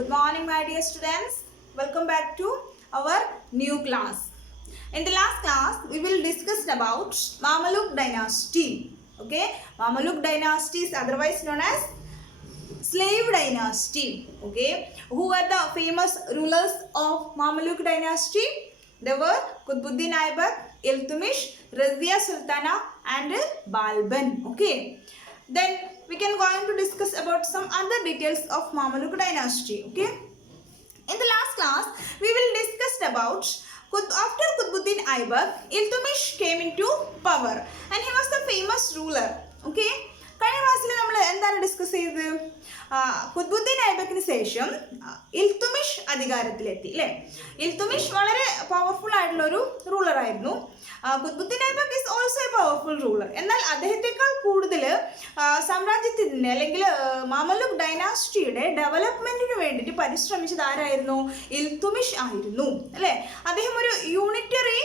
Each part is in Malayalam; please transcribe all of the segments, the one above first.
Good morning, my dear students. Welcome back to our new class. In the last class, we will discuss about Mameluke dynasty. Okay, Mameluke dynasty is otherwise known as slave dynasty. Okay, who were the famous rulers of Mameluke dynasty? They were Qutbuddin Aibak, Iltutmish, Razia Sultana, and Balban. Okay. Then we can go on to discuss about some other details of Mameluke dynasty. Okay. In the last class, we will discuss about after Qutbuddin Aibak, Iltutmish came into power and he was the famous ruler. Okay. കഴിഞ്ഞ ക്ലാസ്സിൽ നമ്മൾ എന്താണ് ഡിസ്കസ് ചെയ്തത്? ഖുത്ബുദ്ദീൻ ഐബക്കിന് ശേഷം ഇൽത്തുമിഷ് അധികാരത്തിലെത്തി അല്ലേ? ഇൽത്തുമിഷ് വളരെ പവർഫുൾ ആയിട്ടുള്ള ഒരു റൂളർ ആയിരുന്നു. Qutbuddin Aibak is also a powerful ruler. എന്നാൽ അദ്ദേഹത്തെക്കാൾ കൂടുതൽ സാമ്രാജ്യത്തിൻ്റെ അല്ലെങ്കിൽ മാമലുക് ഡൈനാസ്റ്റിയുടെ ഡെവലപ്മെന്റിന് വേണ്ടിയിട്ട് പരിശ്രമിച്ചത് ആരായിരുന്നു? ഇൽത്തുമിഷ് ആയിരുന്നു അല്ലേ? അദ്ദേഹം ഒരു യൂണിറ്ററി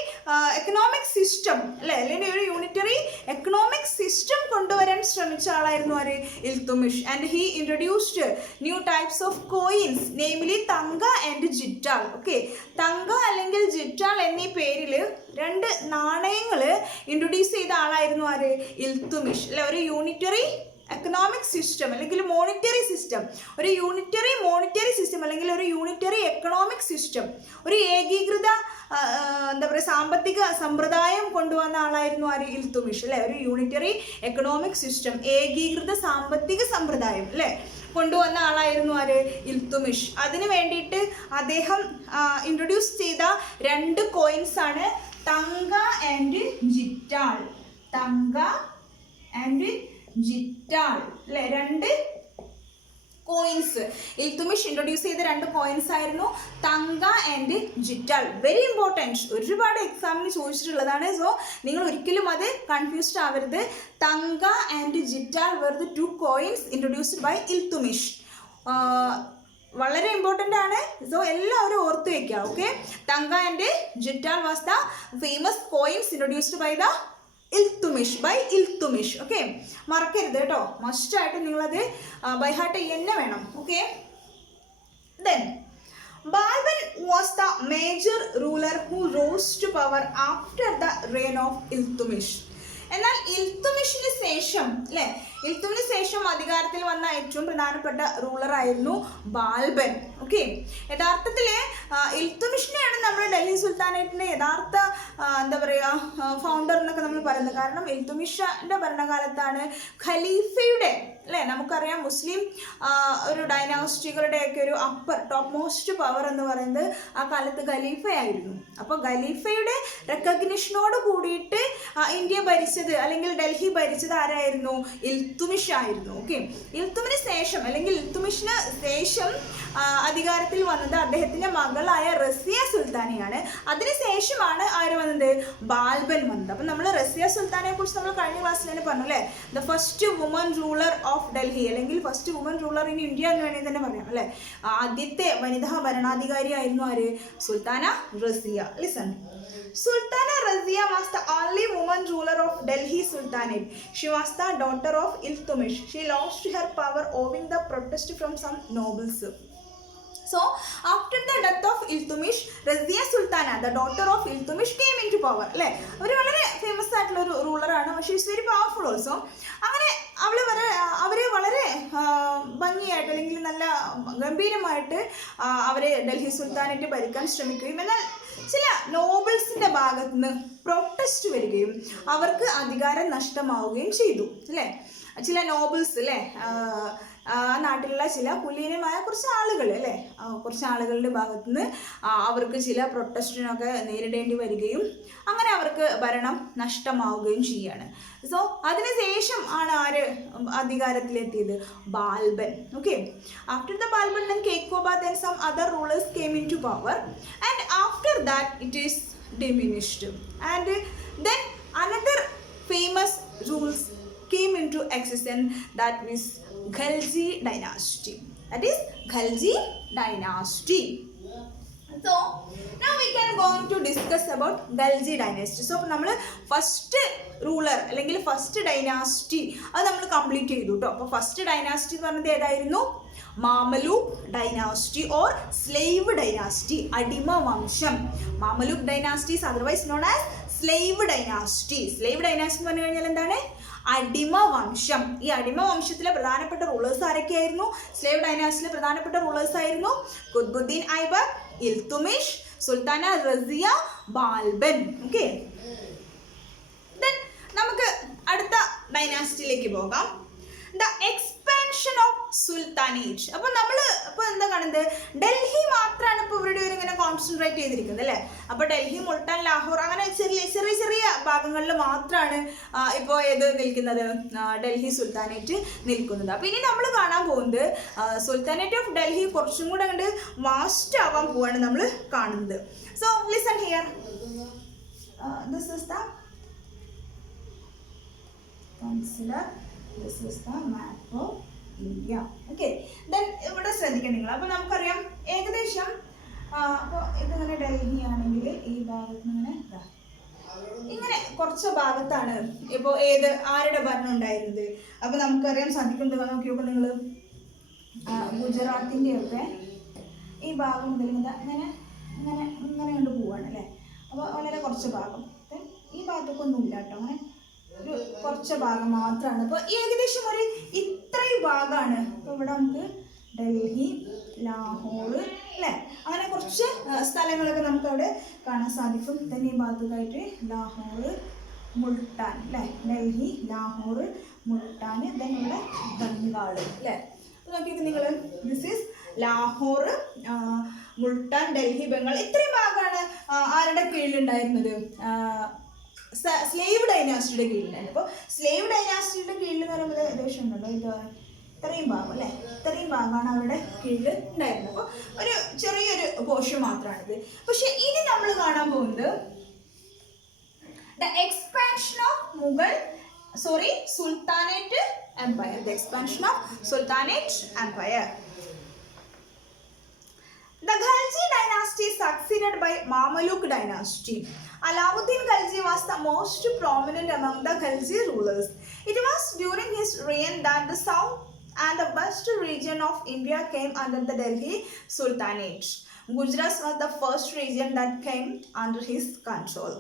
എക്കണോമിക് സിസ്റ്റം അല്ലേ, അല്ലെങ്കിൽ ഒരു യൂണിറ്ററി എക്കണോമിക് സിസ്റ്റം കൊണ്ടുവരാൻ ശ്രമിച്ച ആളായിരുന്നു ആര്? Iltutmish. And he introduced new types of coins, namely തങ്ക ആൻഡ് ജിറ്റാൾ. ഓക്കെ, തങ്ക അല്ലെങ്കിൽ ജിറ്റാൾ എന്നീ പേരിൽ രണ്ട് നാണയങ്ങൾ ഇൻട്രൊഡ്യൂസ് ചെയ്ത ആളായിരുന്നു ആര്? ഇൽത്തുമിഷ് അല്ലെ? ഒരു യൂണിറ്ററി എക്കണോമിക് സിസ്റ്റം അല്ലെങ്കിൽ മോണിറ്ററി സിസ്റ്റം, ഒരു യൂണിറ്ററി മോണിറ്ററി സിസ്റ്റം അല്ലെങ്കിൽ ഒരു യൂണിറ്ററി എക്കണോമിക് സിസ്റ്റം, ഒരു ഏകീകൃത എന്താ പറയുക സാമ്പത്തിക സമ്പ്രദായം കൊണ്ടുവന്ന ആളായിരുന്നു ആര്? ഇൽത്തുമിഷ് അല്ലെ? ഒരു യൂണിറ്ററി എക്കണോമിക് സിസ്റ്റം, ഏകീകൃത സാമ്പത്തിക സമ്പ്രദായം അല്ലെ കൊണ്ടുവന്ന ആളായിരുന്നു ആര്? ഇൽത്തുമിഷ്. അതിന് വേണ്ടിയിട്ട് അദ്ദേഹം ഇൻട്രൊഡ്യൂസ് ചെയ്ത രണ്ട് കോയിൻസ് ആണ് തങ്ക ആൻഡ് ജിറ്റാൾ. തങ്ക ആൻഡ് ജിറ്റാൾ അല്ലെ? രണ്ട് കോയിൻസ് ഇൽത്തുമിഷ് ഇൻട്രൊഡ്യൂസ് ചെയ്ത രണ്ട് കോയിൻസ് ആയിരുന്നു തങ്ക ആൻഡ് ജിറ്റാൾ. വെരി ഇമ്പോർട്ടൻറ്റ്, ഒരുപാട് എക്സാമിന് ചോദിച്ചിട്ടുള്ളതാണ്. സോ നിങ്ങൾ ഒരിക്കലും അത് കൺഫ്യൂസ്ഡ് ആവരുത്. Tanka and jital were the two coins introduced by Iltutmish. വളരെ ഇമ്പോർട്ടൻ്റ് ആണ്. സോ എല്ലാവരും ഓർത്ത് വയ്ക്കുക. Okay, tanka and jital was the famous coins introduced by the Iltutmish. Okay, മറക്കരുത് കേട്ടോ. മസ്റ്റായിട്ട് നിങ്ങളത് ബൈ ഹാർട്ട് തന്നെ വേണം. Okay, then Balban was the major ruler who rose to power after the reign of Iltutmish. എന്നാൽ ഇൽത്തുമിഷിന് ശേഷം അല്ലെ, ഇൽത്തുമിന് ശേഷം അധികാരത്തിൽ വന്ന ഏറ്റവും പ്രധാനപ്പെട്ട റൂളർ ആയിരുന്നു ബാൽബൻ. ഓക്കെ, യഥാർത്ഥത്തിൽ ഇൽത്തുമിഷിനെയാണ് നമ്മൾ ഡൽഹി സുൽത്താനേറ്റിന്റെ യഥാർത്ഥ എന്താ പറയുക ഫൗണ്ടർ എന്നൊക്കെ നമ്മൾ പറയുന്നത്. കാരണം ഇൽത്തുമിഷിന്റെ ഭരണകാലത്താണ് ഖലീഫയുടെ അല്ലേ, നമുക്കറിയാം മുസ്ലിം ഒരു ഡൈനാസ്റ്റികളുടെയൊക്കെ ഒരു ടോപ്പ് മോസ്റ്റ് പവർ എന്ന് പറയുന്നത് ആ കാലത്ത് ഖലീഫയായിരുന്നു. അപ്പോൾ ഖലീഫയുടെ റെക്കഗ്നിഷനോട് കൂടിയിട്ട് ഇന്ത്യ ഭരിച്ചത് അല്ലെങ്കിൽ ഡൽഹി ഭരിച്ചത് ആരായിരുന്നു? ഇൽത്തുമിഷ് ആയിരുന്നു. ഓക്കെ, ഇൽത്തുമിന് ശേഷം അല്ലെങ്കിൽ ഇൽത്തുമിഷിന് ശേഷം അധികാരത്തിൽ വന്നത് അദ്ദേഹത്തിന്റെ മകളായ റസിയ സുൽത്താനയാണ്. അതിനുശേഷമാണ് ആര് വന്നത്? ബാൽബൻ വന്നത്. അപ്പം നമ്മൾ റസിയ സുൽത്താനെ കുറിച്ച് നമ്മൾ കഴിഞ്ഞ ക്ലാസ്സിൽ തന്നെ പറഞ്ഞു അല്ലേ? The first woman ruler of Delhi അല്ലെങ്കിൽ first woman ruler in India എന്ന് വേണമെങ്കിൽ തന്നെ പറയാം അല്ലേ? ആദ്യത്തെ വനിതാ ഭരണാധികാരി ആയിരുന്നു ആര്? Sultana Razia. Listen, Sultana Razia was the only woman ruler of Delhi Sultanate. She was the daughter of Iltutmish. She lost her power owing the protest from some nobles. So, after the death of Iltutmish, Razia Sultana, the daughter of Iltutmish, came into power. അല്ലേ? അവർ വളരെ ഫേമസ് ആയിട്ടുള്ള ഒരു റൂളറാണ്. പക്ഷേ ഈസ് വെരി പവർഫുൾ ഓൾസോ. അങ്ങനെ അവർ വളരെ ഭംഗിയായിട്ട് അല്ലെങ്കിൽ നല്ല ഗംഭീരമായിട്ട് അവർ ഡൽഹി സുൽത്താനേറ്റ് ഭരിക്കാൻ ശ്രമിക്കുകയും എന്നാൽ ചില നോബിൾസിന്റെ ഭാഗത്ത് നിന്ന് പ്രൊട്ടസ്റ്റ് വരികയും അവർക്ക് അധികാരം നഷ്ടമാവുകയും ചെയ്തു അല്ലേ? ചില നോബിൾസ് അല്ലേ, ആ നാട്ടിലുള്ള ചില കുലീനമായ കുറച്ച് ആളുകൾ അല്ലേ, കുറച്ച് ആളുകളുടെ ഭാഗത്തു നിന്ന് അവർക്ക് ചില പ്രൊട്ടസ്റ്റിനൊക്കെ നേരിടേണ്ടി വരികയും അങ്ങനെ അവർക്ക് ഭരണം നഷ്ടമാവുകയും ചെയ്യാണ്. സോ അതിനുശേഷം ആണ് ആര് അധികാരത്തിലെത്തിയത്? Balban. Okay, after the Balban then Kekkoba, then some other rulers came into power and after that it is diminished and then another famous rules came into existence, that is Ghalji dynasty. That is Ghalji dynasty. So now we can going to discuss about Ghalji dynasty. So നമ്മൾ ഫസ്റ്റ് റൂളർ അല്ലെങ്കിൽ ഫസ്റ്റ് ഡൈനാസ്റ്റി അത് നമ്മൾ കംപ്ലീറ്റ് ചെയ്തു കേട്ടോ. അപ്പോൾ ഫസ്റ്റ് ഡൈനാസ്റ്റി എന്ന് പറഞ്ഞത് ഏതായിരുന്നു? Mamluk dynasty or slave dynasty, അടിമ വംശം. Mamluk dynasty is otherwise known as slave dynasty. Slave dynasty എന്ന് പറഞ്ഞു കഴിഞ്ഞാൽ എന്താണ്? അടിമ വംശം. ഈ അടിമ വംശത്തിലെ പ്രധാനപ്പെട്ട റൂളേഴ്സ് ആരൊക്കെയായിരുന്നു? സ്ലേവ് ഡൈനാസ്റ്റിയിലെ പ്രധാനപ്പെട്ട റൂളേഴ്സ് ആയിരുന്നു ഖുത്ബുദ്ദീൻ ഐബക്, ഇൽതുമിഷ്, സുൽത്താന റസിയ, ബാൽബൻ. ഓക്കെ, ദെൻ നമുക്ക് അടുത്ത ഡൈനാസ്റ്റിയിലേക്ക് പോകാം. The expansion of sultanate. അപ്പോൾ നമ്മൾ ഇപ്പോൾ എന്താ കാണുന്നത്? ഡൽഹി മാത്രമാണ് ഇപ്പോൾ ഇവരുടെ ഒരു ഇങ്ങനെ കോൺസെൻട്രേറ്റ് ചെയ്തിരിക്കുന്നത് അല്ലേ. അപ്പോൾ ഡൽഹി, മുൾട്ടാൻ, ലാഹോർ അങ്ങനെ ചെറിയ ചെറിയ ചെറിയ ഭാഗങ്ങളിൽ മാത്രമാണ് ഇപ്പോൾ ഏത് നിൽക്കുന്നത്? ഡൽഹി സുൽത്താനേറ്റ് നിൽക്കുന്നത്. അപ്പോൾ ഇനി നമ്മൾ കാണാൻ പോകുന്നത് സുൽത്താനേറ്റ് ഓഫ് ഡൽഹി കുറച്ചും കൂടെ അങ്ങോട്ട് വാസ്റ്റ് ആവാൻ പോവാണ് നമ്മൾ കാണുന്നത്. So listen here, this is the consider, this is the map of India. Okay, then ഇവിടെ ശ്രദ്ധിക്കണം നിങ്ങൾ. അപ്പോൾ നമുക്കറിയാം ഏകദേശം അപ്പോൾ ഇതിങ്ങനെ ഡൽഹി ആണെങ്കിൽ ഈ ഭാഗത്ത് ഇങ്ങനെ കുറച്ച് ഭാഗത്താണ് ഇപ്പോൾ ഏത് ആരുടെ ഭരണം ഉണ്ടായിരുന്നത്. അപ്പോൾ നമുക്കറിയാൻ സാധിക്കുന്നത് നോക്കിയൊക്കെ നിങ്ങൾ ഗുജറാത്തിൻ്റെ ഒക്കെ ഈ ഭാഗം മുതൽ ഇങ്ങനെ ഇങ്ങനെ ഇങ്ങനെ കൊണ്ട് പോവാണ് അല്ലേ. അപ്പോൾ വളരെ കുറച്ച് ഭാഗം ഈ ഭാഗത്തൊക്കെ ഒന്നുമില്ല കേട്ടോ, അങ്ങനെ ഒരു കുറച്ച് ഭാഗം മാത്രമാണ്. അപ്പോൾ ഏകദേശം ഒരു ഇത്രയും ഭാഗമാണ്. അപ്പോൾ ഇവിടെ നമുക്ക് ഡൽഹി, ലാഹോർ അല്ലേ, അങ്ങനെ കുറച്ച് സ്ഥലങ്ങളൊക്കെ നമുക്ക് അവിടെ കാണാൻ സാധിക്കും. തന്നെ ഈ ഭാഗത്തായിട്ട് ലാഹോർ, മുൾട്ടാൻ അല്ലേ, ഡൽഹി, ലാഹോർ, മുൾട്ടാൻ, ദെൻ ഇവിടെ ബംഗാൾ അല്ലേ. നോക്കിയിട്ട് നിങ്ങൾ, ദിസ് ഈസ് ലാഹോർ, മുൾട്ടാൻ, ഡൽഹി, ബംഗാൾ. ഇത്രയും ഭാഗമാണ് ആരുടെ കീഴിലുണ്ടായിരുന്നത്? സ്ലേവ് ഡൈനാസ്റ്റിയുടെ കീഴിലാണ്. അപ്പോൾ സ്ലേവ് ഡൈനാസ്റ്റിയുടെ കീഴിൽ എന്ന് പറയുമ്പോൾ ഏകദേശം ഉണ്ടല്ലോ ഇത് ഇത്രയും ഭാഗം അല്ലേ, ഇത്രയും ഭാഗമാണ് അവരുടെ കീഴിൽ ഉണ്ടായിരുന്നത്. അപ്പോൾ ഒരു ചെറിയൊരു പോർഷൻ മാത്രമാണിത്. പക്ഷെ ഇനി നമ്മൾ കാണാൻ പോകുന്നത് the expansion of sultanate empire. The expansion of sultanate empire. The Ghalji dynasty succeeded by Mamluk dynasty. Alauddin Khalji was the most prominent among the Ghalji rulers. It was during his reign that the south and the west region of India came under the Delhi Sultanate. Gujarat was the first region that came under his control.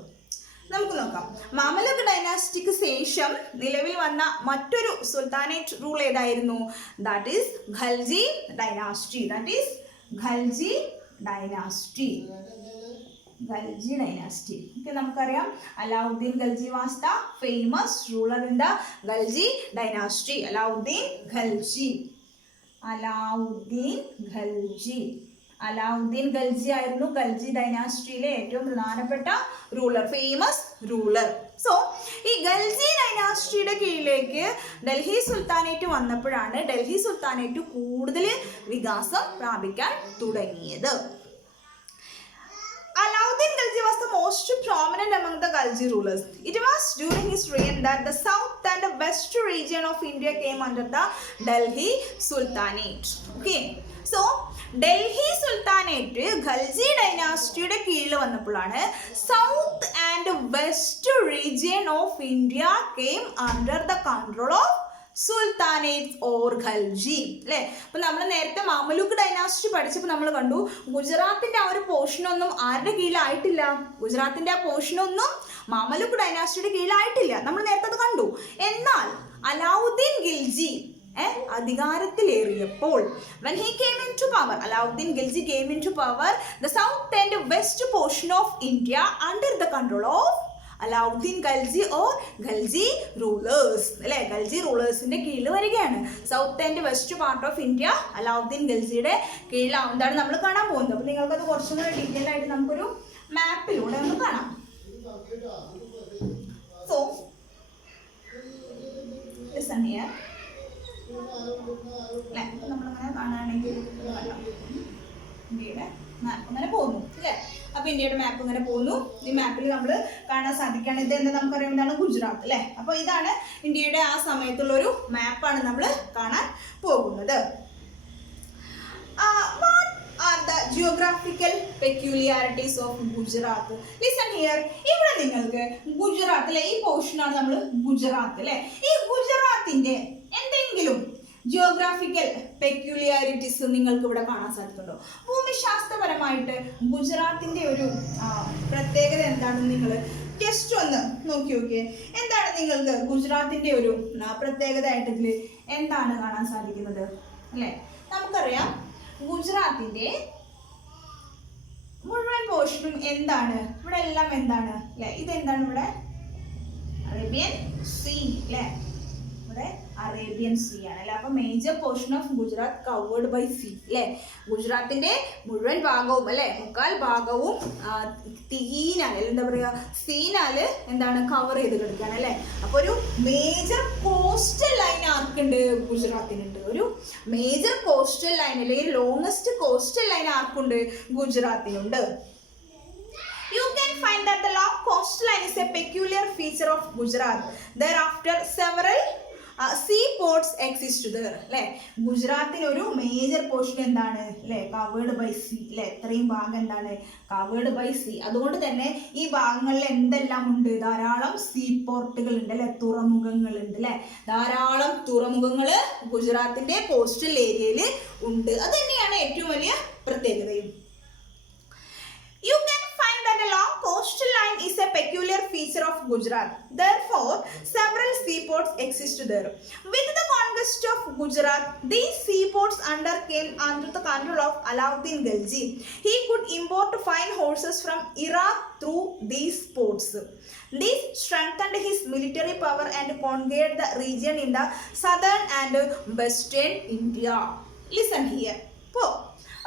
നമുക്ക് നോക്കാം, മാമലൂക്ക് ഡൈനാസ്റ്റിക്ക് ശേഷം നിലവിൽ വന്ന മറ്റൊരു സുൽത്താനേറ്റ് റൂൾ ഏതായിരുന്നു? That is Khalji dynasty. That is Khalji dynasty. Khalji dynasty. Okay, നമുക്കറിയാം Alauddin Khalji was the famous ruler in the Khalji dynasty. Alauddin Khalji. Alauddin Khalji ആയിരുന്നു ഖൽജി ഡൈനാസ്റ്റിയിലെ ഏറ്റവും പ്രധാനപ്പെട്ട റൂളർ, ഫേമസ് റൂളർ. സോ ഈ ഖൽജി ഡൈനാസ്റ്റിയുടെ കീഴിലേക്ക് ഡൽഹി സുൽത്താനേറ്റ് വന്നപ്പോഴാണ് ഡൽഹി സുൽത്താനേറ്റ് കൂടുതൽ വികാസം പ്രാപിക്കാൻ തുടങ്ങിയത്. Alauddin Khalji was the most prominent among the Khalji rulers. It was during his reign that the south and the west region of India came under the Delhi Sultanate. Okay, so Delhi sultanate Khalji ഡൈനാസ്റ്റിയുടെ കീഴിൽ വന്നപ്പോഴാണ് south and west region of India came under the control of sultanate or Khalji അല്ലേ. അപ്പം നമ്മൾ നേരത്തെ മാമലൂക്ക് ഡൈനാസ്റ്റി പഠിച്ചപ്പോൾ നമ്മൾ കണ്ടു ഗുജറാത്തിൻ്റെ ആ ഒരു പോർഷനൊന്നും ആരുടെ കീഴിലായിട്ടില്ല. ഗുജറാത്തിൻ്റെ ആ പോർഷനൊന്നും മാമലൂക്ക് ഡൈനാസ്റ്റിയുടെ കീഴിലായിട്ടില്ല, നമ്മൾ നേരത്തെ അത് കണ്ടു. എന്നാൽ Alauddin Khilji അധികാരത്തിലേറിയപ്പോൾ, when he came into power, Alauddin Khilji came into power, the south and west portion of India under the control of Alauddin Khalji or Khalji rulers അല്ലേ. ഖൽജി റൂളേഴ്സിന്റെ കീഴിൽ വരികയാണ്. South and west part of India Alauddin ഖൽജിയുടെ കീഴിലാവുന്നതാണ് നമ്മൾ കാണാൻ പോകുന്നത്. അപ്പോൾ നിങ്ങൾക്കത് കുറച്ചും കൂടെ ഡീറ്റെയിൽ ആയിട്ട് നമുക്കൊരു മാപ്പിലൂടെ ഒന്ന് കാണാം. സോ ലിസൺ ഹിയർ അല്ലേ. നമ്മളിങ്ങനെ കാണുകയാണെങ്കിൽ ഇന്ത്യയുടെ മാപ്പ് ഇങ്ങനെ പോകുന്നു അല്ലേ. അപ്പോൾ ഇന്ത്യയുടെ മാപ്പ് ഇങ്ങനെ പോകുന്നു. ഈ മാപ്പിൽ നമ്മൾ കാണാൻ സാധിക്കുകയാണ് ഇത് എന്താ നമുക്കറിയാം എന്താണ് ഗുജറാത്ത് അല്ലേ. അപ്പോൾ ഇതാണ് ഇന്ത്യയുടെ ആ സമയത്തുള്ളൊരു മാപ്പാണ് നമ്മൾ കാണാൻ പോകുന്നത്. What are the geographical geographical peculiarities of Gujarat. Listen here. ഇവിടെ നിങ്ങൾക്ക് ഗുജറാത്തിലെ ഈ പോർഷനാണ് നമ്മൾ ഗുജറാത്ത് അല്ലേ. ഈ ഗുജറാത്തിന്റെ എന്തെങ്കിലും ജിയോഗ്രാഫിക്കൽ പെക്യുലിയാരിറ്റീസ് നിങ്ങൾക്ക് ഇവിടെ കാണാൻ സാധിക്കുന്നുണ്ടോ? ഭൂമിശാസ്ത്രപരമായിട്ട് ഗുജറാത്തിന്റെ ഒരു പ്രത്യേകത എന്താണെന്ന് നിങ്ങൾ ജസ്റ്റ് ഒന്ന് നോക്കി നോക്കിയേ. എന്താണ് നിങ്ങൾക്ക് ഗുജറാത്തിന്റെ ഒരു പ്രത്യേകത ആയിട്ട് ഇതിൽ എന്താണ് കാണാൻ സാധിക്കുന്നത് അല്ലേ? നമുക്കറിയാം ഗുജറാത്തിന്റെ മുഴുവൻ പോർഷനും എന്താണ്, ഇവിടെ എല്ലാം എന്താണ് അല്ലെ? ഇതെന്താണ് ഇവിടെ? അറേബ്യൻ സീ അല്ലെ, ഇവിടെ അറേബ്യൻ സീ ആണ് അല്ലെ. അപ്പൊ major portion of Gujarat covered by sea അല്ലെ. ഗുജറാത്തിന്റെ മുഴുവൻ ഭാഗവും അല്ലെ, മുക്കാൽ ഭാഗവും തീനാല് എന്താ പറയാ, സീനാല് എന്താണ് കവർ ചെയ്ത് കിടക്കുകയാണ് അല്ലെ. അപ്പൊ ഒരു മേജർ കോസ്റ്റൽ ലൈൻ ആർക്കുണ്ട്? ഗുജറാത്തിനുണ്ട്. ഒരു മേജർ കോസ്റ്റൽ ലൈൻ അല്ലെങ്കിൽ ലോങ്സ്റ്റ് കോസ്റ്റൽ ലൈൻ ആർക്കുണ്ട്? ഗുജറാത്തിനുണ്ട്. You can find that the long coastline is a peculiar feature of Gujarat. Thereafter, several seaports exist there. അല്ലേ, ഗുജറാത്തിന് ഒരു മേജർ പോർഷൻ എന്താണ് അല്ലേ? കവേർഡ് ബൈ സീ അല്ലേ. ഇത്രയും ഭാഗം എന്താണ്? Covered by sea. അതുകൊണ്ട് തന്നെ ഈ ഭാഗങ്ങളിൽ എന്തെല്ലാം ഉണ്ട്? ധാരാളം സീ പോർട്ടുകൾ ഉണ്ട് അല്ലെ, തുറമുഖങ്ങൾ ഉണ്ട് അല്ലെ. ധാരാളം തുറമുഖങ്ങൾ ഗുജറാത്തിന്റെ കോസ്റ്റൽ ഏരിയയിൽ ഉണ്ട്. അത് തന്നെയാണ് ഏറ്റവും വലിയ പ്രത്യേകതയും. You can find that a long coastal line is a peculiar feature of Gujarat. Therefore, several seaports exist there. With the conquest of Gujarat, these seaports came under the control of Alauddin Khilji. He could import fine horses from Iraq through these ports. This strengthened his military power and conquered the region in the southern and western India. Listen here.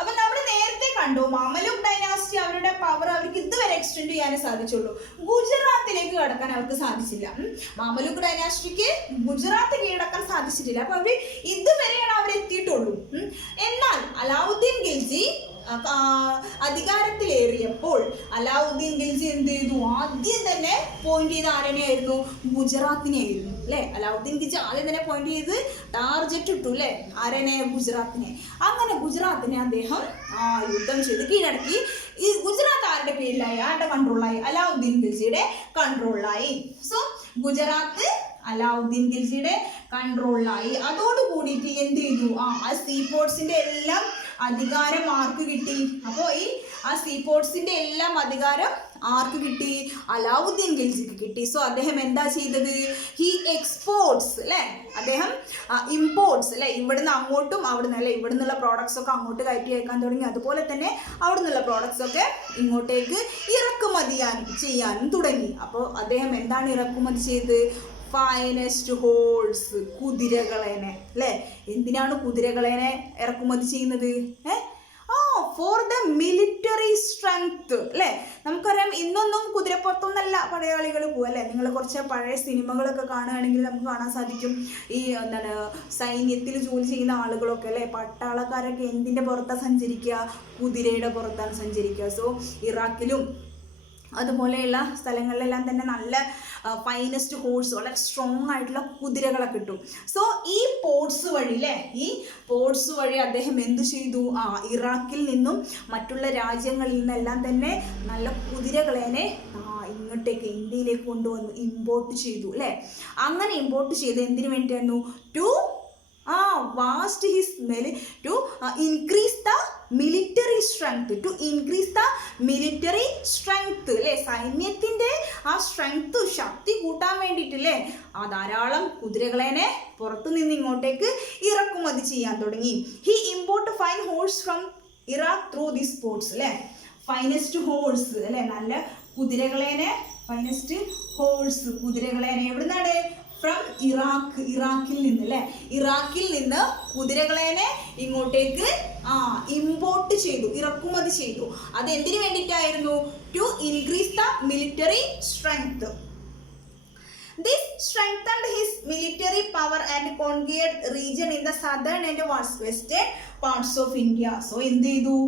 അപ്പൊ നമ്മൾ നേരത്തെ കണ്ടു മാമലൂക്ക് ഡൈനാസ്റ്റി അവരുടെ പവർ അവർക്ക് ഇതുവരെ എക്സ്റ്റെൻഡ് ചെയ്യാനേ സാധിച്ചുള്ളൂ. ഗുജറാത്തിലേക്ക് കടക്കാൻ അവർക്ക് സാധിച്ചില്ല. മാമലൂക്ക് ഡൈനാസ്റ്റിക്ക് ഗുജറാത്ത് കീഴടക്കാൻ സാധിച്ചിട്ടില്ല. അപ്പൊ അവര് ഇതുവരെയാണ് അവർ എത്തിയിട്ടുള്ളൂ. എന്നാൽ അലാവുദ്ദീൻ ഖിൽജി അധികാരത്തിലേറിയപ്പോൾ അലാവുദ്ദീൻ ഖിൽജി എന്ത് ചെയ്തു? ആദ്യം തന്നെ പോയിന്റ് ചെയ്ത് ആരെയായിരുന്നു? ഗുജറാത്തിനെയായിരുന്നു അല്ലെ. അലാവുദ്ദീൻ ഖിൽജി ആദ്യം തന്നെ പോയിന്റ് ചെയ്ത് ടാർജറ്റ് ഇട്ടു അല്ലെ, ആരെനെ? ഗുജറാത്തിനെ. അങ്ങനെ ഗുജറാത്തിനെ അദ്ദേഹം യുദ്ധം ചെയ്ത് കീഴടക്കി. ഈ ഗുജറാത്ത് ആരുടെ കീഴിലായി? ആരുടെ കൺട്രോളായി? അലാവുദ്ദീൻ ഖിൽജിയുടെ കൺട്രോളിലായി. സോ ഗുജറാത്ത് അലാവുദ്ദീൻ ഖിൽജിയുടെ കൺട്രോളിലായി. അതോടുകൂടിയിട്ട് എന്ത് ചെയ്തു? ആ സീപോർട്സിന്റെ എല്ലാം അധികാരം ആർക്ക് കിട്ടി? അപ്പോൾ ആ സീപോർട്സിന്റെ എല്ലാം അധികാരം ആർക്ക് കിട്ടി? അലാവുദ്ദീൻ ഖിൽജിക്ക് കിട്ടി. സോ അദ്ദേഹം എന്താ ചെയ്തത്? ഹി എക്സ്പോർട്സ് അല്ലെ, അദ്ദേഹം ഇമ്പോർട്സ് അല്ലെ, ഇവിടുന്ന് അങ്ങോട്ടും അവിടുന്ന് അല്ലെ, ഇവിടുന്നുള്ള പ്രോഡക്ട്സ് ഒക്കെ അങ്ങോട്ട് കയറ്റി അയക്കാൻ തുടങ്ങി. അതുപോലെ തന്നെ അവിടുന്നുള്ള പ്രോഡക്ട്സ് ഒക്കെ ഇങ്ങോട്ടേക്ക് ഇറക്കുമതി ചെയ്യാനും തുടങ്ങി. അപ്പോൾ അദ്ദേഹം എന്താണ് ഇറക്കുമതി ചെയ്തത്? ഫൈനസ്റ്റ് ഹോഴ്സ്, കുതിരകളേനെ അല്ലേ. എന്തിനാണ് കുതിരകളേനെ ഇറക്കുമതി ചെയ്യുന്നത്? ഫോർ ദ മിലിറ്ററി സ്ട്രെങ്ത് അല്ലേ. നമുക്കറിയാം ഇന്നൊന്നും കുതിരപ്പുറത്തൊന്നല്ല പടയാളികൾ പോകും അല്ലേ. നിങ്ങൾ കുറച്ച് പഴയ സിനിമകളൊക്കെ കാണുകയാണെങ്കിൽ നമുക്ക് കാണാൻ സാധിക്കും ഈ എന്താണ് സൈന്യത്തിൽ ജോലി ചെയ്യുന്ന ആളുകളൊക്കെ അല്ലേ, പട്ടാളക്കാരൊക്കെ എന്തിൻ്റെ പുറത്താണ് സഞ്ചരിക്കുക? കുതിരയുടെ പുറത്താണ് സഞ്ചരിക്കുക. സോ ഇറാഖിലും അതുപോലെയുള്ള സ്ഥലങ്ങളിലെല്ലാം തന്നെ നല്ല ഫൈനസ്റ്റ് ഹോഴ്സ്, വളരെ സ്ട്രോങ് ആയിട്ടുള്ള കുതിരകളെ കിട്ടും. സോ ഈ പോർട്സ് വഴി അല്ലേ, ഈ പോർട്സ് വഴി അദ്ദേഹം എന്തു ചെയ്തു? ഇറാഖിൽ നിന്നും മറ്റുള്ള രാജ്യങ്ങളിൽ നിന്നെല്ലാം തന്നെ നല്ല കുതിരകളേനെ ഇങ്ങോട്ടേക്ക് ഇന്ത്യയിലേക്ക് കൊണ്ടുവന്നു ഇമ്പോർട്ട് ചെയ്തു അല്ലേ. അങ്ങനെ ഇമ്പോർട്ട് ചെയ്ത് എന്തിനു വേണ്ടിയായിരുന്നു? To increase the military strength, അല്ലേ. സൈന്യത്തിന്റെ ആ സ്ട്രെങ്ത്, ശക്തി കൂട്ടാൻ വേണ്ടിയിട്ടല്ലേ ധാരാളം കുതിരകളേനെ പുറത്തു നിന്ന് ഇങ്ങോട്ടേക്ക് ഇറക്കുമതി ചെയ്യാൻ തുടങ്ങി. He import fine horse from Iraq through these ports അല്ലേ. ഫൈനസ്റ്റ് ഹോഴ്സ് അല്ലേ, നല്ല കുതിരകളേനെ, ഫൈനസ്റ്റ് ഹോഴ്സ് കുതിരകളേനെ എവിടുന്നാണ്? ഫ്രം ഇറാഖ്, ഇറാഖിൽ നിന്ന് അല്ലേ. ഇറാഖിൽ നിന്ന് കുതിരകളേനെ ഇങ്ങോട്ടേക്ക് ഇമ്പോർട്ട് ചെയ്തു, ഇറക്കുമതി ചെയ്തു. അത് എന്തിനു വേണ്ടിയിട്ടായിരുന്നു? To increase the military strength. This strengthened his military power and conquered region in the southern and western parts of India. So എന്ത് ചെയ്തു?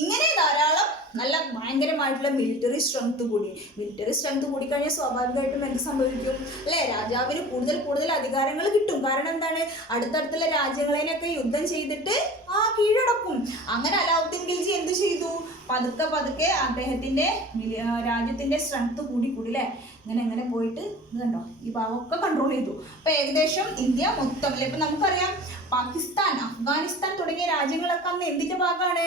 ഇങ്ങനെ ധാരാളം നല്ല ഭയങ്കരമായിട്ടുള്ള മിലിറ്ററി സ്ട്രെങ്ത് കൂടിക്കഴിഞ്ഞാൽ സ്വാഭാവികമായിട്ടും എന്ത് സംഭവിക്കും അല്ലേ? രാജാവിന് കൂടുതൽ അധികാരങ്ങൾ കിട്ടും. കാരണം എന്താണ്? അടുത്തടുത്തുള്ള രാജ്യങ്ങളെയൊക്കെ യുദ്ധം ചെയ്തിട്ട് കീഴടക്കും. അങ്ങനെ അലാവുദ്ദീൻ ഖിൽജി എന്ത് ചെയ്തു? പതുക്കെ അദ്ദേഹത്തിന്റെ രാജ്യത്തിന്റെ സ്ട്രെങ്ത് കൂടി അല്ലേ? ഇങ്ങനെ പോയിട്ട് ഇത് കണ്ടോ, ഈ ഭാഗമൊക്കെ കൺട്രോൾ ചെയ്തു. അപ്പൊ ഏകദേശം ഇന്ത്യ മൊത്തം അല്ലെ, ഇപ്പൊ നമുക്കറിയാം പാകിസ്ഥാൻ, അഫ്ഗാനിസ്ഥാൻ തുടങ്ങിയ രാജ്യങ്ങളൊക്കെ അന്ന് എന്തിന്റെ ഭാഗമാണ്?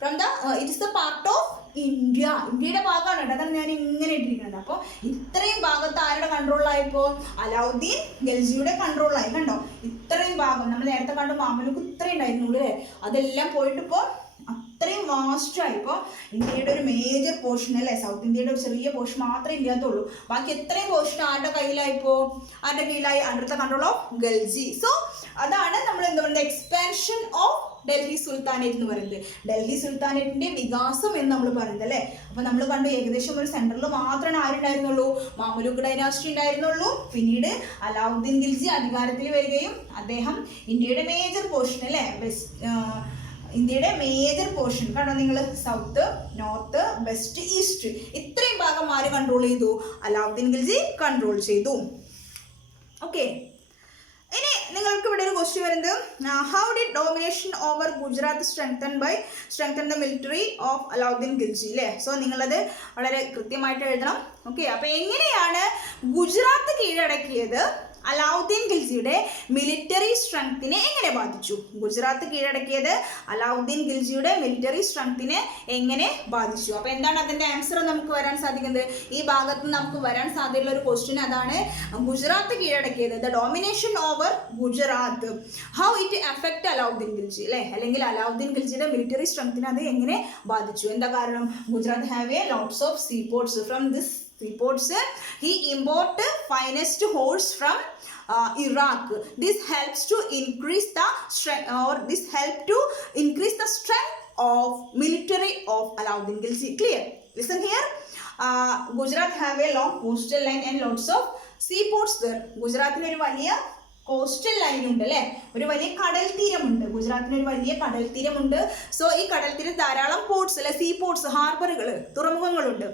It is the part of ഇന്ത്യയുടെ ഭാഗമാണ്. അതാണ് ഞാൻ ഇങ്ങനെ ഇട്ടിരിക്കുന്നത്. അപ്പോൾ ഇത്രയും ഭാഗത്ത് ആരുടെ കൺട്രോളിലായപ്പോ? അലാവുദ്ദീൻ ഖിൽജിയുടെ കൺട്രോളിലായി. കണ്ടോ, ഇത്രയും ഭാഗം നമ്മൾ നേരത്തെ കണ്ടു മാമലൂക്ക് ഇത്രയും ഉണ്ടായിരുന്നു അല്ലേ? അതെല്ലാം പോയിട്ട് ഇപ്പോൾ അത്രയും വാസ്റ്റ് ആയിപ്പോൾ ഇന്ത്യയുടെ ഒരു മേജർ പോർഷൻ അല്ലേ? സൗത്ത് ഇന്ത്യയുടെ ഒരു ചെറിയ പോർഷൻ മാത്രമേ ഇല്ലാത്തുള്ളൂ. ബാക്കി എത്രയും പോർഷൻ ആരുടെ കയ്യിലായിപ്പോ? ആരുടെ കീഴിലായി? Under the control of Khilji. So അതാണ് നമ്മൾ എന്താ പറയുന്നത്, എക്സ്പാൻഷൻ ഓഫ് ഡൽഹി സുൽത്താനേറ്റ് എന്ന് പറയുന്നത്. ഡൽഹി സുൽത്താനേറ്റിന്റെ വികാസം എന്ന് നമ്മൾ പറയുന്നത് അല്ലേ? അപ്പൊ നമ്മൾ കണ്ടു ഏകദേശം ഒരു സെൻട്രൽ മാത്രമാണ് ആരുണ്ടായിരുന്നുള്ളൂ? മാമലൂക്ക് ഡൈനാസ്റ്റി ഉണ്ടായിരുന്നുള്ളൂ. പിന്നീട് അലാവുദ്ദീൻ ഖിൽജി അധികാരത്തിൽ വരികയും അദ്ദേഹം ഇന്ത്യയുടെ മേജർ പോർഷൻ അല്ലേ, ഇന്ത്യയുടെ മേജർ പോർഷൻ കണ്ടോ നിങ്ങൾ, സൗത്ത്, നോർത്ത്, വെസ്റ്റ്, ഈസ്റ്റ്, ഇത്രയും ഭാഗം ആര് കൺട്രോൾ ചെയ്തു? അലാവുദ്ദീൻ ഖിൽജി കൺട്രോൾ ചെയ്തു. ഓക്കെ, ഇനി നിങ്ങൾക്ക് ഇവിടെ ഒരു ക്വസ്റ്റ്യൻ വരുന്നത്, how did domination over Gujarat strengthen the military of Alauddin Khilji അല്ലേ? സോ നിങ്ങളത് വളരെ കൃത്യമായിട്ട് എഴുതണം. ഓക്കെ, അപ്പൊ എങ്ങനെയാണ് ഗുജറാത്ത് കീഴടക്കിയത് അലാവുദ്ദീൻ ഖിൽജിയുടെ മിലിറ്ററി സ്ട്രെങ്ത്തിനെ എങ്ങനെ ബാധിച്ചു? ഗുജറാത്ത് കീഴടക്കിയത് അലാവുദ്ദീൻ ഖിൽജിയുടെ മിലിറ്ററി സ്ട്രെങ്ത്തിനെ എങ്ങനെ ബാധിച്ചു? അപ്പൊ എന്താണ് അതിന്റെ ആൻസർ നമുക്ക് വരാൻ സാധിക്കുന്നത്? ഈ ഭാഗത്ത് നമുക്ക് വരാൻ സാധ്യതയുള്ള ഒരു ക്വസ്റ്റ്യൻ അതാണ്, ഗുജറാത്ത് കീഴടക്കിയത്, the domination over Gujarat, how it affect Alauddin Khilji അല്ലെ? അല്ലെങ്കിൽ അലാവുദ്ദീൻ ഖിൽജിയുടെ മിലിറ്ററി സ്ട്രെങ്ത്തിനെ അത് എങ്ങനെ ബാധിച്ചു? എന്താ കാരണം? Gujarat have A lots of seaports. From this seaports he import finest horse from Iraq. This helps to increase the strength, or this help to increase the strength of military of Alauddin Khilji. Clear? Listen here. Gujarat have a long coastal line and lots of seaports there. ഗുജറാത്തിന് ഒരു വലിയ കോസ്റ്റൽ ലൈൻ ഉണ്ട് അല്ലേ? ഒരു വലിയ കടൽ തീരമുണ്ട്. ഗുജറാത്തിന് ഒരു വലിയ കടൽ തീരമുണ്ട്. സോ ഈ കടൽ തീരം ധാരാളം പോർട്സ് അല്ലെ, സീ പോർട്സ്, ഹാർബറുകൾ, തുറമുഖങ്ങളുണ്ട്.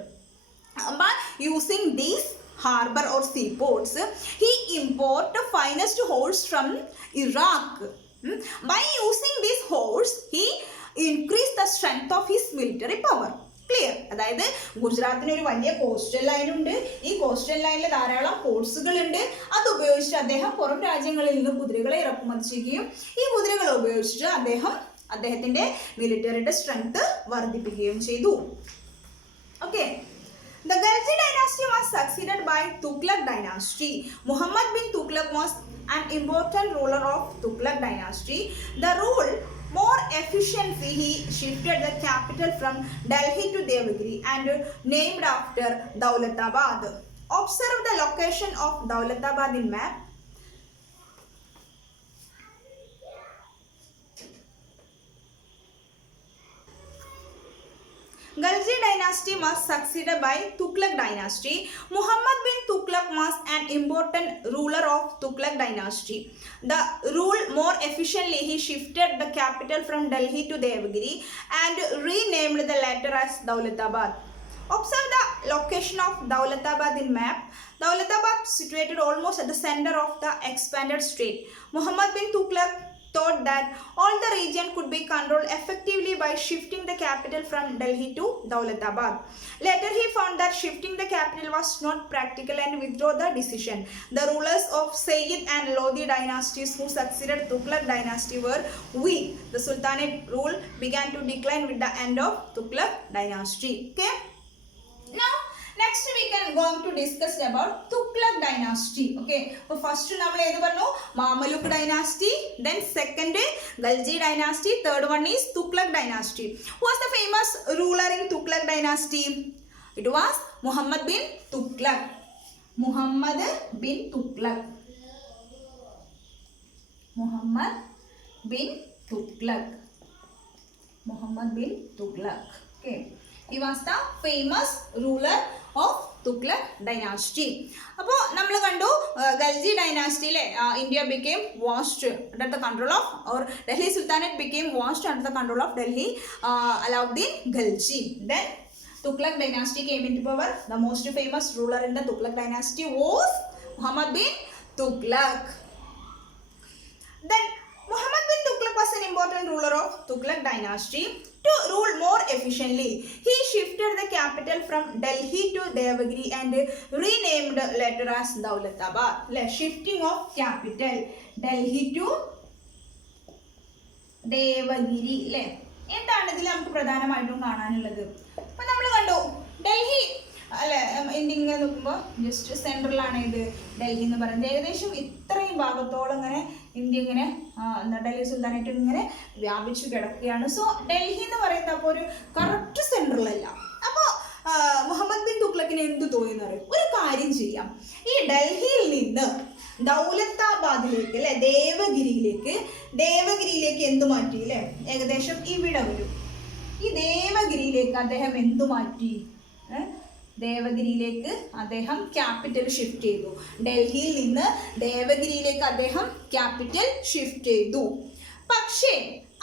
By using these harbor or seaports, he import the finest horse from Iraq. By using this horse, he increased the strength of his military power. Clear? അതായത് ഗുജറാത്തിന് ഒരു വലിയ കോസ്റ്റൽ ലൈൻ ഉണ്ട്. ഈ കോസ്റ്റൽ ലൈനിൽ ധാരാളം പോർട്സുകൾ ഉണ്ട്. അത് ഉപയോഗിച്ച് അദ്ദേഹം പുറം രാജ്യങ്ങളിൽ നിന്ന് കുതിരകളെ ഇറക്കുമതി ചെയ്യുകയും ഈ കുതിരകളെ ഉപയോഗിച്ചിട്ട് അദ്ദേഹത്തിന്റെ മിലിറ്ററിയുടെ സ്ട്രെങ്ത് വർദ്ധിപ്പിക്കുകയും ചെയ്തു. Okay, the Ghalji dynasty was succeeded by Tughlaq dynasty. Muhammad bin Tughlaq was an important ruler of Tughlaq dynasty. The rule more efficiently, he shifted the capital from Delhi to Devagiri and named after Daulatabad. Observe the location of Daulatabad in map. Ghalji dynasty was succeeded by Tughlaq dynasty. Muhammad bin Tughlaq was an important ruler of Tughlaq dynasty. The rule more efficiently, he shifted the capital from Delhi to Devagiri and renamed the latter as Daulatabad. Observe the location of Daulatabad in map. Daulatabad situated almost at the center of the expanded state. Muhammad bin Tughlaq thought that all the region could be controlled effectively by shifting the capital from Delhi to Daulatabad. Later he found that shifting the capital was not practical and withdrew the decision. The rulers of Sayyid and Lodi dynasties who succeeded Tughlaq dynasty were weak. The Sultanate rule began to decline with the end of Tughlaq dynasty. Okay? Now next we can going to discuss about Tughlaq dynasty. Okay, so first നമ്മൾ ഏത് പറഞ്ഞു? മാമലൂക്ക് dynasty, then second Ghalji dynasty, third one is Tughlaq dynasty. Who was the famous ruler in Tughlaq dynasty? It was Muhammad bin Tughlaq. Muhammad bin Tughlaq. Muhammad bin Tughlaq. Muhammad bin Tughlaq. Okay, he was the famous ruler of Tughlaq dynasty. അപ്പോൾ നമ്മൾ കണ്ടു ഖൽജി ഡൈനാസ്റ്റിയിലെ India became washed under the control of, or Delhi Sultanate became washed under the control of Delhi Alauddin Khalji. Then Tughlaq dynasty came into power. The most famous ruler in the Tughlaq dynasty was Muhammad bin Tughlaq. Then Muhammad bin Tughlaq was an important ruler of Tughlaq dynasty. To rule more efficiently, he shifted the capital from Delhi to Devagiri and renamed later as Daulatabad. Shifting of capital Delhi to Devagiri. എന്താണ് ഇതിൽ നമുക്ക് പ്രധാനമായിട്ടും കാണാനുള്ളത്? അപ്പം നമ്മൾ കണ്ടു ഡൽഹി അല്ലെ, ഇന്ത്യ ഇങ്ങനെ നോക്കുമ്പോൾ ജസ്റ്റ് സെൻട്രലാണ് ഇത് ഡൽഹി എന്ന് പറയുന്നത്. ഏകദേശം ഇത്രയും ഭാഗത്തോളം ഇങ്ങനെ ഇന്ത്യ ഇങ്ങനെ ഡൽഹി സുൽത്താനായിട്ട് ഇങ്ങനെ വ്യാപിച്ചു കിടക്കുകയാണ്. സോ ഡൽഹി എന്ന് പറയുന്നത് അപ്പോൾ ഒരു കറക്റ്റ് സെൻട്രലല്ല. അപ്പോൾ മുഹമ്മദ് ബിൻ തുഗ്ലക്കിന് എന്ത് തോന്നിയെന്ന് പറയും, ഒരു കാര്യം ചെയ്യാം, ഈ ഡൽഹിയിൽ നിന്ന് ദൗലത്താബാദിലേക്ക് അല്ലെ ദേവഗിരിയിലേക്ക് എന്തു മാറ്റി അല്ലെ, ഏകദേശം ഇവിടെ വരും. ഈ ദേവഗിരിയിലേക്ക് അദ്ദേഹം എന്തു മാറ്റി? ദേവഗിരിയിലേക്ക് അദ്ദേഹം ക്യാപിറ്റൽ ഷിഫ്റ്റ് ചെയ്തു. ഡൽഹിയിൽ നിന്ന് ദേവഗിരിയിലേക്ക് അദ്ദേഹം ക്യാപിറ്റൽ ഷിഫ്റ്റ് ചെയ്തു. പക്ഷേ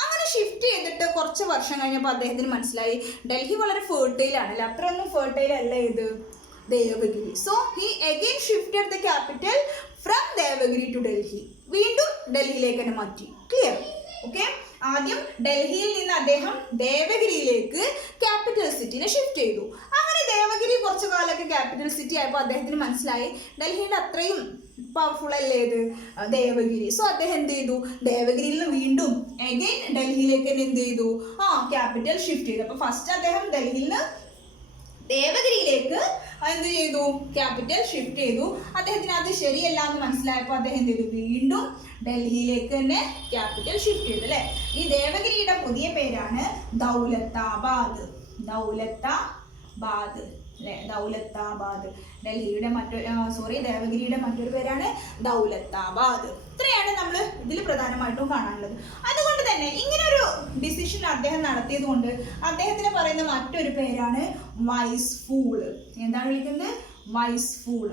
അങ്ങനെ ഷിഫ്റ്റ് ചെയ്തിട്ട് കുറച്ച് വർഷം കഴിഞ്ഞപ്പോൾ അദ്ദേഹത്തിന് മനസ്സിലായി ഡൽഹി വളരെ ഫെർട്ടൈൽ ആണല്ലേ, അത്രയൊന്നും ഫെർട്ടൈൽ അല്ല ഇത് Devagiri. So he again shifted the capital from Devagiri to Delhi. വീണ്ടും ഡൽഹിയിലേക്ക് തന്നെ മാറ്റി. ക്ലിയർ? ഓക്കെ. ആദ്യം ഡൽഹിയിൽ നിന്ന് അദ്ദേഹം ദേവഗിരിയിലേക്ക് ക്യാപിറ്റൽ സിറ്റിനെ ഷിഫ്റ്റ് ചെയ്തു. അങ്ങനെ ദേവഗിരി കുറച്ചു കാലമൊക്കെ ക്യാപിറ്റൽ സിറ്റി ആയപ്പോൾ അദ്ദേഹത്തിന് മനസ്സിലായി ഡൽഹിയുടെ അത്രയും പവർഫുൾ അല്ലേ ഇത് ദേവഗിരി. സോ അദ്ദേഹം എന്ത് ചെയ്തു, ദേവഗിരിയിൽ നിന്ന് വീണ്ടും അഗൈൻ ഡൽഹിയിലേക്ക് തന്നെ എന്ത് ചെയ്തു, ക്യാപിറ്റൽ ഷിഫ്റ്റ് ചെയ്തു. അപ്പോൾ ഫസ്റ്റ് അദ്ദേഹം ഡൽഹിയിൽ നിന്ന് ദേവഗിരിയിലേക്ക് എന്ത് ചെയ്തു, ക്യാപിറ്റൽ ഷിഫ്റ്റ് ചെയ്തു. അദ്ദേഹത്തിന് അത് ശരിയല്ല എന്ന് മനസ്സിലായപ്പോൾ അദ്ദേഹം എന്ത് ചെയ്തു, വീണ്ടും ഡൽഹിയിലേക്ക് തന്നെ ക്യാപിറ്റൽ ഷിഫ്റ്റ് ചെയ്തു അല്ലേ. ഈ ദേവഗിരിയുടെ പുതിയ പേരാണ് ദൗലത്താബാദ്. അല്ലേ, ദൗലത്താബാദ്. ദേവഗിരിയുടെ മറ്റൊരു പേരാണ് ദൗലത്താബാദ്. ഇത്രയാണ് നമ്മൾ ഇതിൽ പ്രധാനമായിട്ടും കാണാനുള്ളത്. അതുകൊണ്ട് തന്നെ ഇങ്ങനൊരു ഡിസിഷൻ അദ്ദേഹം നടത്തിയത് കൊണ്ട് അദ്ദേഹത്തിന് പറയുന്ന മറ്റൊരു പേരാണ് വൈസ്ഫൂൾ. എന്താണ് വിളിക്കുന്നത്? വൈസ്ഫൂൾ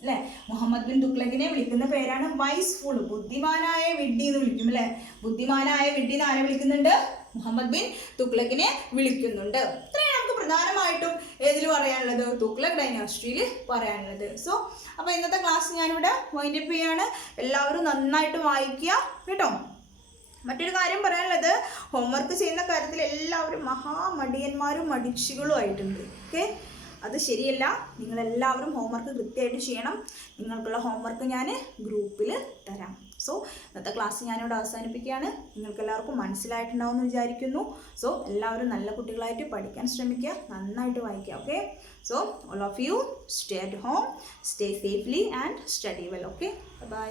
അല്ലേ. മുഹമ്മദ് ബിൻ തുഗ്ലക്കിനെ വിളിക്കുന്ന പേരാണ് വൈസ്ഫൂൾ. ബുദ്ധിമാനായ വിഡ്ഢി എന്ന് വിളിക്കും അല്ലേ. ബുദ്ധിമാനായ വിഡ്ഢി എന്ന് ആരെ വിളിക്കുന്നുണ്ട്? മുഹമ്മദ് ബിൻ തുഗ്ലക്കിനെ വിളിക്കുന്നുണ്ട്. ഇത്രയാണ് നമുക്ക് പ്രധാനമായിട്ടും ഏതിൽ പറയാനുള്ളത്? തുഗ്ലക് ഡൈനാസ്റ്റിയിൽ പറയാനുള്ളത്. സോ അപ്പോൾ ഇന്നത്തെ ക്ലാസ് ഞാനിവിടെ വൈൻഡപ്പ് ചെയ്യാണ്. എല്ലാവരും നന്നായിട്ട് വായിക്കുക കേട്ടോ. മറ്റൊരു കാര്യം പറയാനുള്ളത്, ഹോംവർക്ക് ചെയ്യുന്ന കാര്യത്തിൽ എല്ലാവരും മഹാമടിയന്മാരും മടിച്ചികളും ആയിട്ടുണ്ട്. ഓക്കെ, അത് ശരിയല്ല. നിങ്ങളെല്ലാവരും ഹോംവർക്ക് കൃത്യമായിട്ട് ചെയ്യണം. നിങ്ങൾക്കുള്ള ഹോംവർക്ക് ഞാൻ ഗ്രൂപ്പിൽ തരാം. സോ ഇന്നത്തെ ക്ലാസ് ഞാനിവിടെ അവസാനിപ്പിക്കുകയാണ്. നിങ്ങൾക്ക് എല്ലാവർക്കും മനസ്സിലായിട്ടുണ്ടാവും എന്ന് വിചാരിക്കുന്നു. സോ എല്ലാവരും നല്ല കുട്ടികളായിട്ട് പഠിക്കാൻ ശ്രമിക്കുക, നന്നായിട്ട് വായിക്കുക. Okay, so all of you stay at home, stay safely and study well. Okay, by.